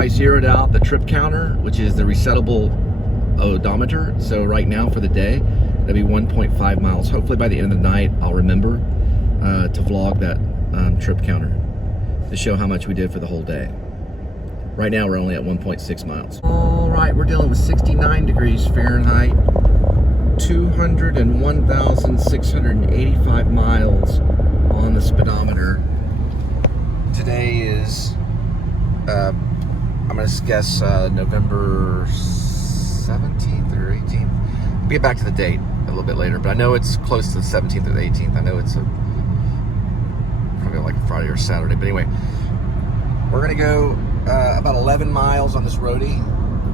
I zeroed out the trip counter, which is the resettable odometer. So right now for the day, that'll be 1.5 miles. Hopefully by the end of the night, I'll remember to vlog that trip counter to show how much we did for the whole day. Right now we're only at 1.6 miles. All right, we're dealing with 69 degrees Fahrenheit, 201,685 miles on the speedometer. Today is, I'm gonna guess November 17th or 18th. We'll get back to the date a little bit later, but I know it's close to the 17th or the 18th. I know it's probably like a Friday or Saturday, but anyway, we're gonna go about 11 miles on this Roadie.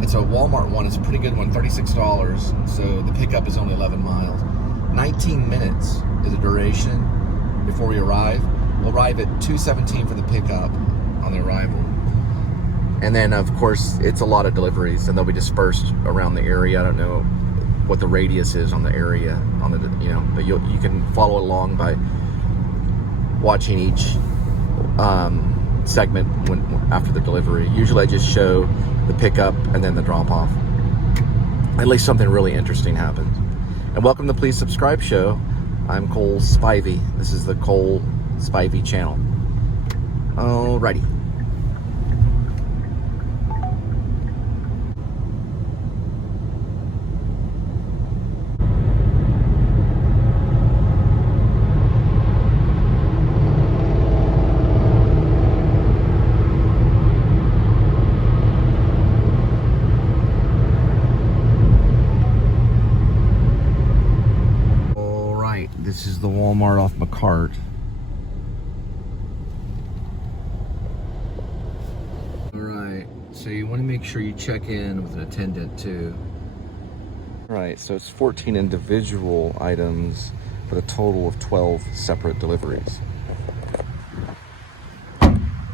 It's a Walmart one, it's a pretty good one, $36. So the pickup is only 11 miles. 19 minutes is the duration before we arrive. We'll arrive at 2:17 for the pickup on the arrival. And then of course, it's a lot of deliveries and they'll be dispersed around the area. I don't know what the radius is on the area, but you can follow along by watching each segment after the delivery. Usually I just show the pickup and then the drop off. At least something really interesting happens. And welcome to the Please Subscribe show. I'm Cole Spivey. This is the Cole Spivey channel. Alrighty. This is the Walmart off my cart. Alright, so you want to make sure you check in with an attendant too. Alright, so it's 14 individual items with a total of 12 separate deliveries.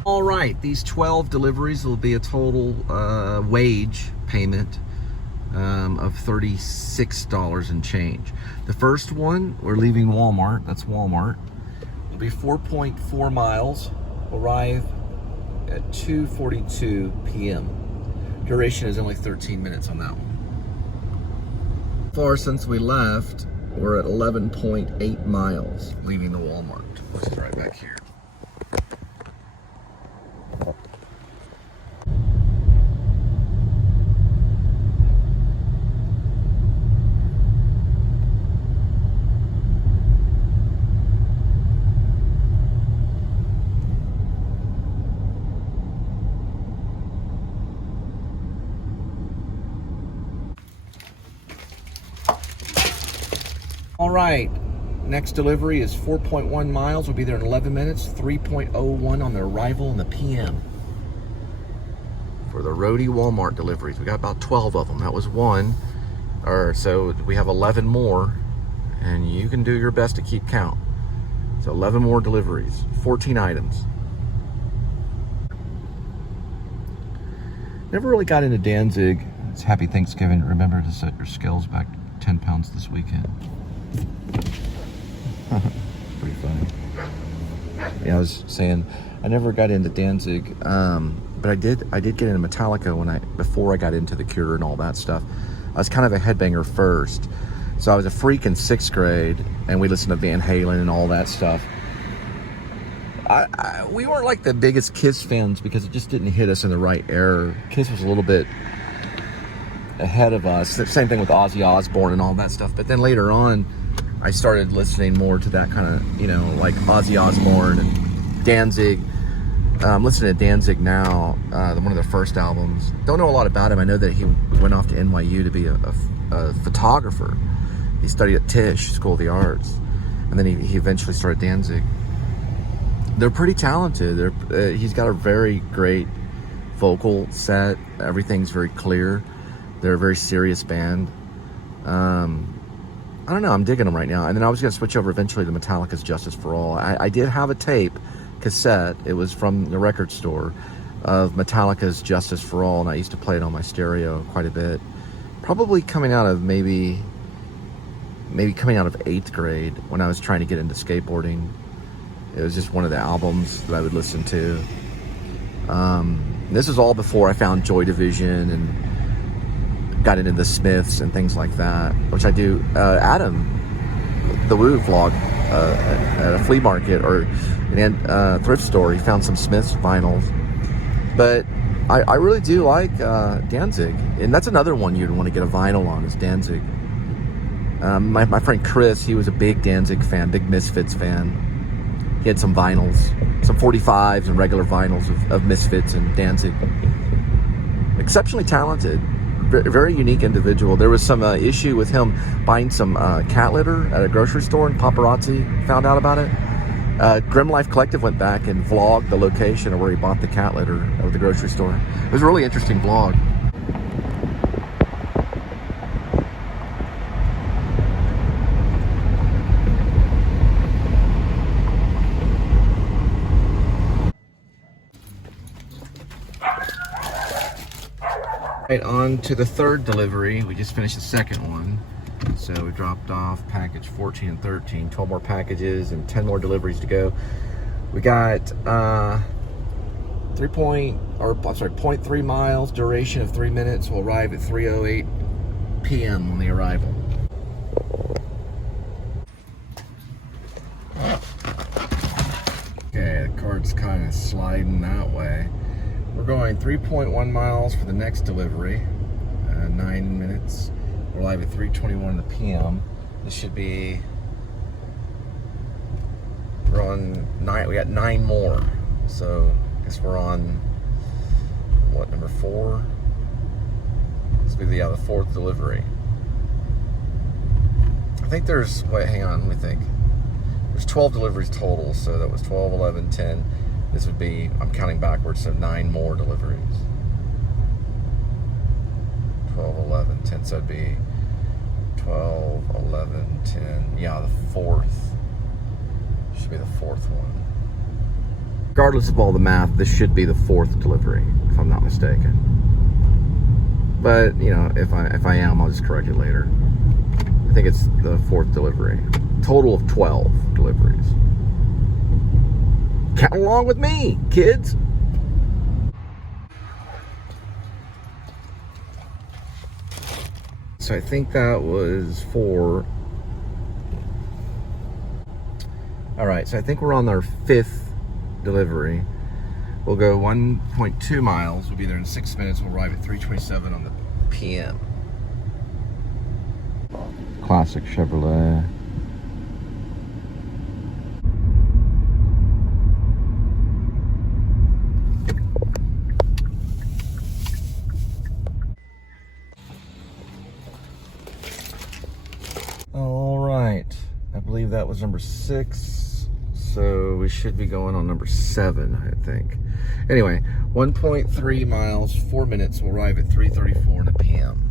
Alright, these 12 deliveries will be a total wage payment of $36 and change. The first one, we're leaving Walmart, that's Walmart. It'll be 4.4 miles, arrive at 2:42 p.m. Duration is only 13 minutes on that one. Far since we left, we're at 11.8 miles leaving the Walmart. Let's get right back here. All right, next delivery is 4.1 miles. We'll be there in 11 minutes, 3.01 on the arrival in the PM. For the Roadie Walmart deliveries, we got about 12 of them. That was one, so we have 11 more, and you can do your best to keep count. So 11 more deliveries, 14 items. Never really got into Danzig. It's Happy Thanksgiving. Remember to set your scales back 10 pounds this weekend. Pretty funny. Yeah, I was saying I never got into Danzig, but I did get into Metallica before I got into The Cure and all that stuff. I was kind of a headbanger first, so I was a freak in 6th grade, and we listened to Van Halen and all that stuff. We weren't like the biggest Kiss fans because it just didn't hit us in the right era. Kiss was a little bit ahead of us. Same thing with Ozzy Osbourne and all that stuff. But then later on, I started listening more to that kind of, like Ozzy Osbourne and Danzig. I'm listening to Danzig now, one of their first albums. Don't know a lot about him. I know that he went off to NYU to be a photographer. He studied at Tisch, School of the Arts. And then he eventually started Danzig. They're pretty talented. He's got a very great vocal set. Everything's very clear. They're a very serious band. I don't know, I'm digging them right now. And then I was going to switch over eventually to Metallica's Justice for All. I did have a tape cassette. It was from the record store of Metallica's Justice for All, and I used to play it on my stereo quite a bit. Probably coming out of maybe coming out of 8th grade when I was trying to get into skateboarding. It was just one of the albums that I would listen to. This is all before I found Joy Division and got into the Smiths and things like that, which I do. Adam, the Woo vlog, at a flea market or a thrift store, he found some Smiths vinyls. But I really do like Danzig, and that's another one you'd want to get a vinyl on, is Danzig. My friend Chris, he was a big Danzig fan, big Misfits fan. He had some vinyls, some 45s and regular vinyls of Misfits and Danzig. Exceptionally talented, very unique individual. There was some issue with him buying some cat litter at a grocery store, and paparazzi found out about it. Grim Life Collective went back and vlogged the location of where he bought the cat litter at the grocery store. It was a really interesting vlog. Right, on to the third delivery. We just finished the second one. So we dropped off package 14 and 13, 12 more packages and 10 more deliveries to go. We got 0.3 miles, duration of 3 minutes. We'll arrive at 3:08 p.m. on the arrival. Okay, the cart's kind of sliding that way. We're going 3.1 miles for the next delivery, 9 minutes. We're live at 3:21 in the p.m. This should be, we're on 9, we got 9 more. So I guess we're on, what, number 4? This will be the 4th delivery. I think there's, wait, hang on, let me think. There's 12 deliveries total, so that was 12, 11, 10. This would be, I'm counting backwards, so 9 more deliveries. 12, 11, 10, so it'd be 12, 11, 10, yeah, the 4th. Should be the 4th one. Regardless of all the math, this should be the 4th delivery, if I'm not mistaken. But, you know, if I am, I'll just correct it later. I think it's the 4th delivery. Total of 12 deliveries. Count along with me, kids. So I think that was 4. All right, so I think we're on our 5th delivery. We'll go 1.2 miles. We'll be there in 6 minutes. We'll arrive at 3:27 on the p.m. Classic Chevrolet. All right, I believe that was number 6, so we should be going on number 7, I think. Anyway, 1.3 miles, 4 minutes. We'll arrive at 3:34 in the p.m.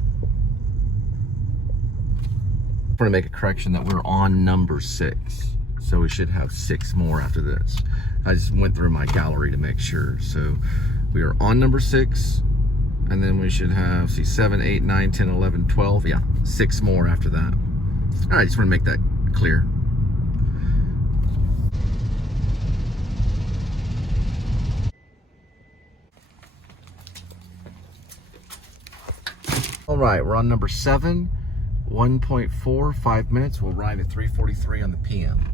I want to make a correction that we're on number 6, so we should have 6 more after this. I just went through my gallery to make sure. So we are on number 6, and then we should have, see, 7, 8, 9, 10, 11, 12. Yeah, 6 more after that. All right, just want to make that clear. All right, we're on number 7, 1.4, 5 minutes. We'll arrive at 3:43 on the p.m.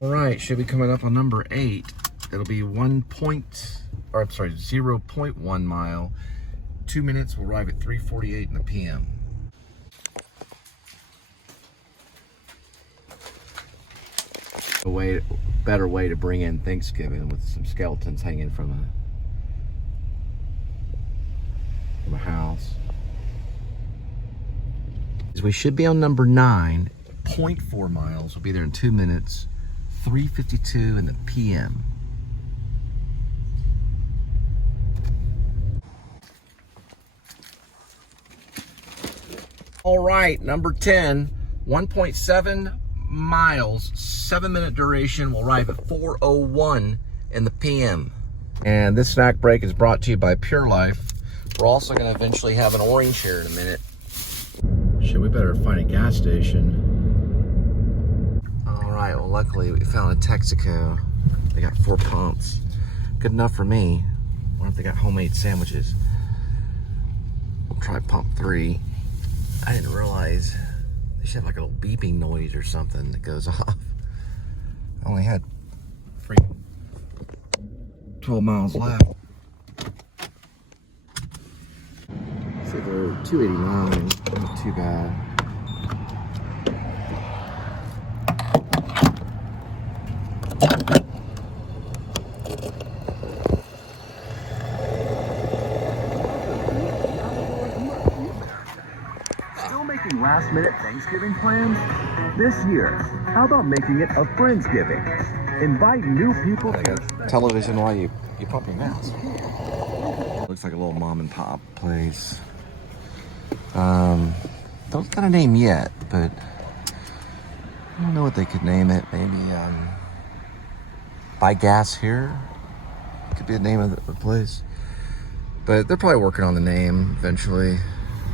All right, should be coming up on number 8. It'll be 0.1 mile, 2 minutes. We'll arrive at 3:48 in the p.m. A better way to bring in Thanksgiving with some skeletons hanging from a house. We should be on number 9, 0.4 miles. We'll be there in 2 minutes, 3:52 in the p.m. All right, number 10, 1.7 miles, 7-minute duration. We'll arrive at 4:01 in the p.m. And this snack break is brought to you by Pure Life. We're also going to eventually have an orange here in a minute. Shit, we better find a gas station. All right, well, luckily we found a Texaco. They got 4 pumps. Good enough for me. I wonder if they got homemade sandwiches. We'll try pump 3. I didn't realize they should have like a little beeping noise or something that goes off. I only had freaking 12 miles left. So they're 289, not too bad. Still making last-minute Thanksgiving plans? This year, how about making it a Friendsgiving? Invite new people to Television while you pump your gas. Looks like a little mom and pop place. Don't got a name yet, but I don't know what they could name it. Maybe Buy Gas Here could be the name of the place. But they're probably working on the name eventually.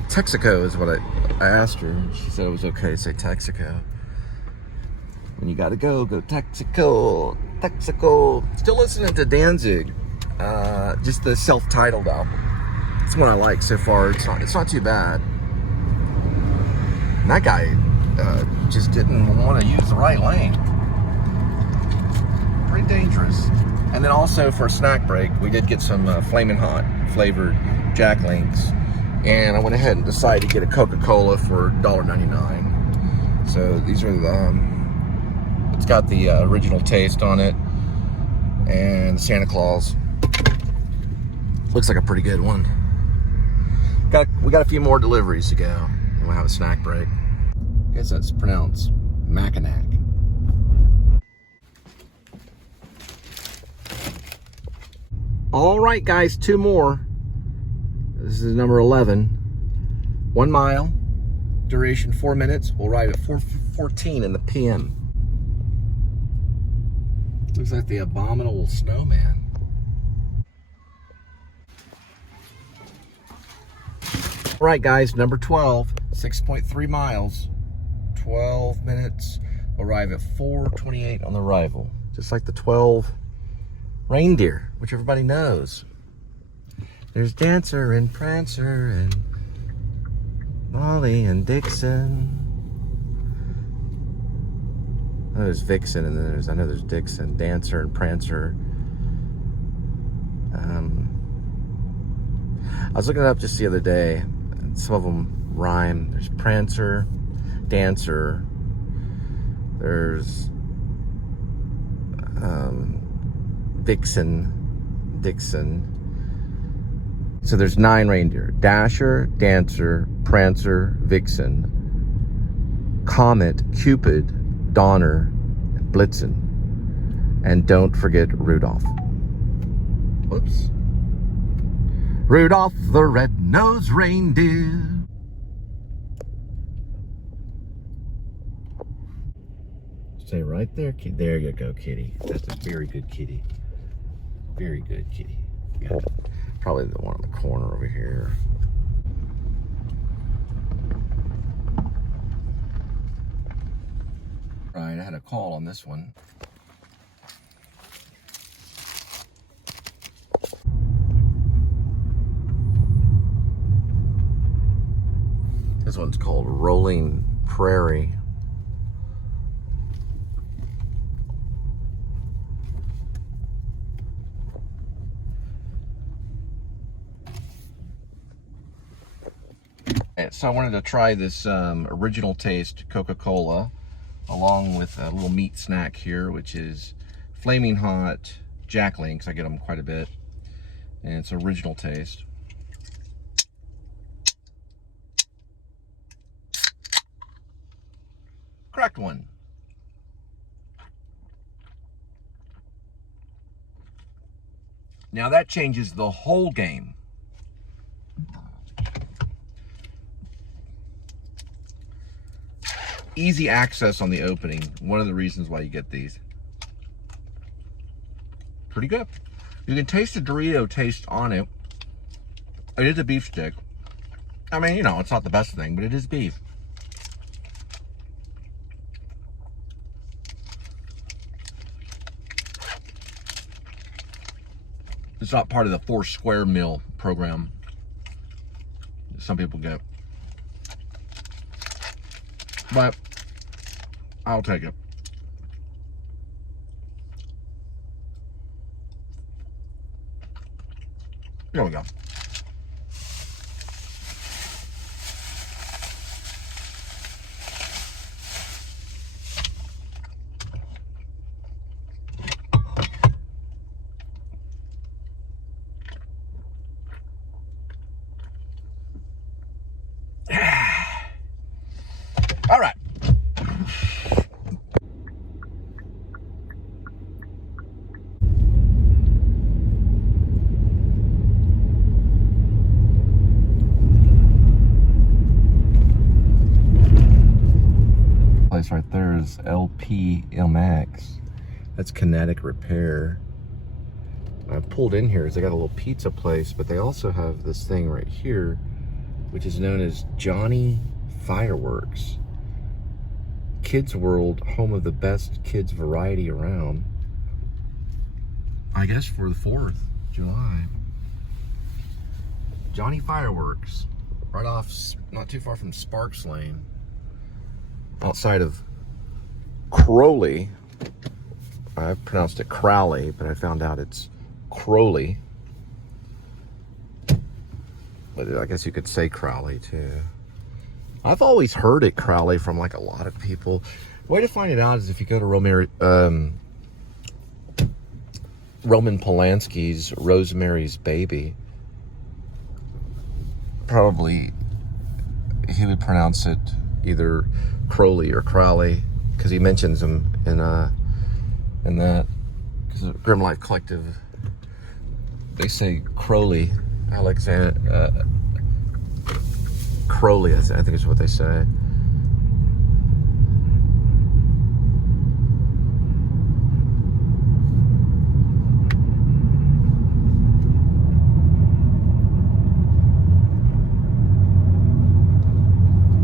Texaco is what I asked her. She said it was okay to say Texaco. When you gotta go Texaco, Texaco. Still listening to Danzig, just the self-titled album. It's one I like so far. It's not too bad. And that guy just didn't want to use the right lane. Pretty dangerous. And then also for a snack break, we did get some Flamin' Hot flavored Jack Links. And I went ahead and decided to get a Coca-Cola for $1.99. So these are the, it's got the original taste on it. And Santa Claus. Looks like a pretty good one. We got a few more deliveries to go. And we'll have a snack break. I guess that's pronounced Mackinac. All right, guys, 2 more. This is number 11. 1 mile, duration 4 minutes. We'll arrive at 4:14 in the PM. Looks like the abominable snowman. All right, guys, number 12, 6.3 miles, 12 minutes. We'll arrive at 4:28 on the arrival. Just like the 12 reindeer, which everybody knows. There's Dancer and Prancer and Molly and Dixon. Oh, there's Vixen and then I know there's Dixon, Dancer and Prancer. I was looking it up just the other day, and some of them rhyme. There's Prancer, Dancer. There's Vixen, Dixon. So there's 9 reindeer. Dasher, Dancer, Prancer, Vixen, Comet, Cupid, Donner, Blitzen. And don't forget Rudolph. Whoops. Rudolph the red-nosed reindeer. Stay right there, kitty. There you go, kitty. That's a very good kitty. Very good kitty. Got probably the one in the corner over here. Right, I had a call on this one. This one's called Rolling Prairie. So I wanted to try this original taste Coca-Cola along with a little meat snack here, which is Flaming Hot Jack Links. I get them quite a bit, and it's original taste. Cracked one. Now that changes the whole game. Easy access on the opening. One of the reasons why you get these. Pretty good. You can taste the Dorito taste on it. It is a beef stick. I mean, you know, it's not the best thing, but it is beef. It's not part of the 4 square meal program that some people get. But I'll take it. There we go. All right. Place right there is LPMX. That's Kinetic Repair. I pulled in here. They got a little pizza place, but they also have this thing right here, which is known as Johnny Fireworks. Kids World, home of the best kids variety around. I guess for the 4th of July. Johnny Fireworks, right off, not too far from Sparks Lane, outside of Crowley. I've pronounced it Crowley, but I found out it's Crowley. But I guess you could say Crowley too. I've always heard it Crowley from like a lot of people. The way to find it out is if you go to Roman Polanski's Rosemary's Baby. Probably he would pronounce it either Crowley or Crowley, because he mentions them in that. Because Grim Life Collective, they say Crowley, Alexander. Crowley, I think is what they say.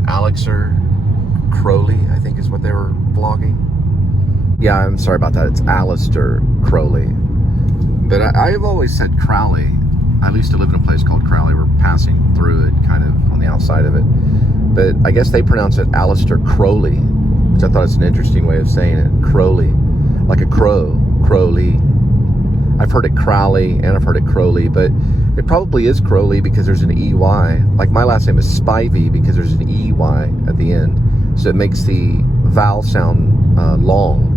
Alexer Crowley, I think is what they were vlogging. Yeah, I'm sorry about that. It's Alistair Crowley. But I've always said Crowley. I used to live in a place called Crowley. We're passing through it, kind of on the outside of it. But I guess they pronounce it Alistair Crowley, which I thought was an interesting way of saying it. Crowley, like a crow, Crowley. I've heard it Crowley and I've heard it Crowley, but it probably is Crowley because there's an EY. Like my last name is Spivey because there's an EY at the end. So it makes the vowel sound long.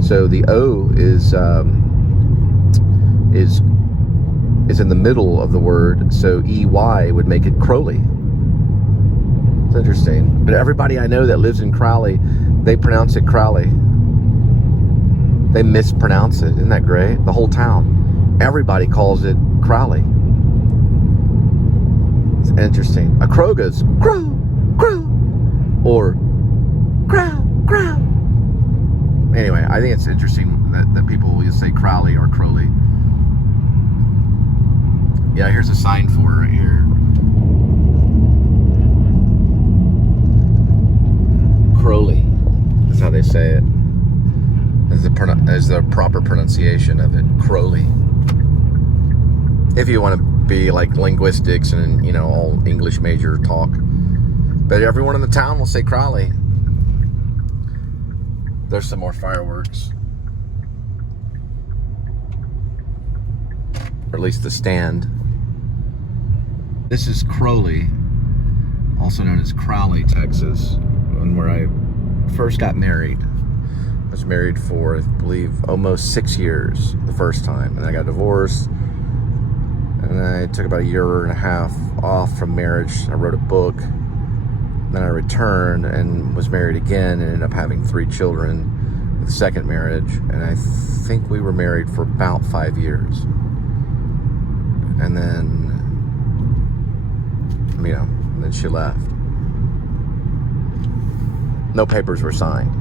So the O is in the middle of the word, so EY would make it Crowley. It's interesting. But everybody I know that lives in Crowley, they pronounce it Crowley. They mispronounce it. Isn't that great? The whole town. Everybody calls it Crowley. It's interesting. A crow goes, crow, crow, or crow, crow. Anyway, I think it's interesting that people will say Crowley or Crowley. Yeah, here's a sign for it right here. Crowley. That's how they say it. As the proper pronunciation of it. Crowley. If you want to be like linguistics and, you know, all English major talk. But everyone in the town will say Crowley. There's some more fireworks. Or at least the stand. This is Crowley, also known as Crowley, Texas, and where I first got married. I was married for, I believe, almost 6 years the first time, and I got divorced, and I took about 1.5 years off from marriage. I wrote a book, then I returned and was married again and ended up having 3 children with the second marriage, and I think we were married for about 5 years. And then, you know, then she left. No papers were signed.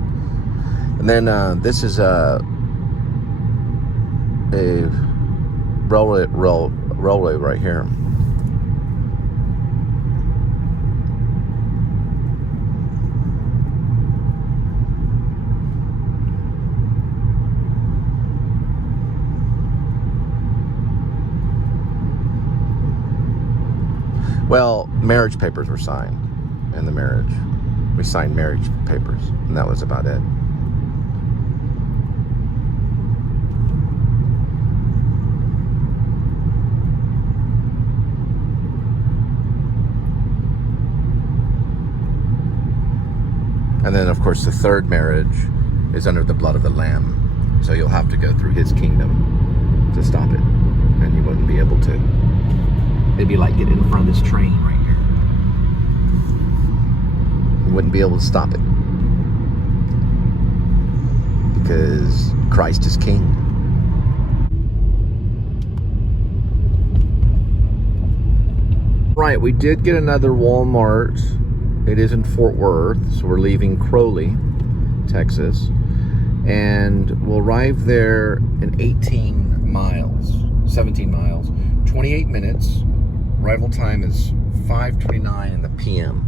And then this is a railway right here. Well, marriage papers were signed in the marriage. We signed marriage papers, and that was about it. And then, of course, the third marriage is under the blood of the Lamb. So you'll have to go through his kingdom to stop it. And you wouldn't be able to. It'd be like getting in front of this train right here. You wouldn't be able to stop it. Because Christ is king. Right, we did get another Walmart. It is in Fort Worth, so we're leaving Crowley, Texas, and we'll arrive there in 17 miles, 28 minutes. Arrival time is 5:29 in the p.m.